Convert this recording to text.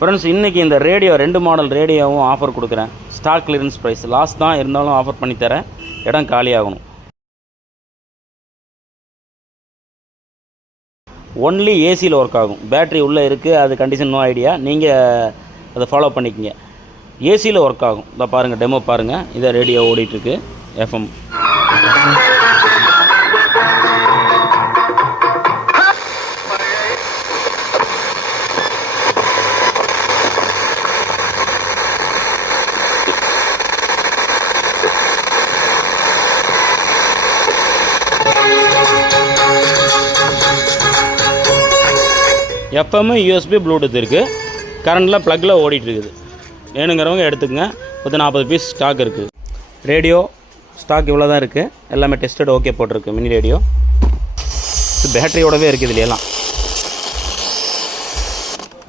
Friends, இன்றைக்கி இந்த radio 2 model ரேடியோவும் ஆஃபர் கொடுக்குறேன். Stock clearance price. லாஸ்ட் தான் இருந்தாலும் ஆஃபர் பண்ணித்தரேன். இடம் காலியாகணும். ஒன்லி ஏசியில் ஒர்க் ஆகும். பேட்ரி உள்ளே இருக்குது. அது கண்டிஷன் நோ ஐடியா. நீங்கள் அதை ஃபாலோ பண்ணிக்கங்க. ஏசியில் ஒர்க் ஆகும். இதை பாருங்கள், டெமோ பாருங்கள். இதை ரேடியோ ஓடிட்டுருக்கு. FM. FM, USB, ப்ளூடூத் இருக்குது. கரண்டில் ப்ளக்கில் ஓடிட்டுருக்குது. வேணுங்கிறவங்க எடுத்துக்கங்க. 40 பீஸ் ஸ்டாக் இருக்குது. ரேடியோ ஸ்டாக் இவ்வளோ தான் இருக்குது. எல்லாமே டெஸ்டட் ஓகே போட்டிருக்கு. மினி ரேடியோ பேட்டரியோடவே இருக்குது இதுலையெல்லாம்.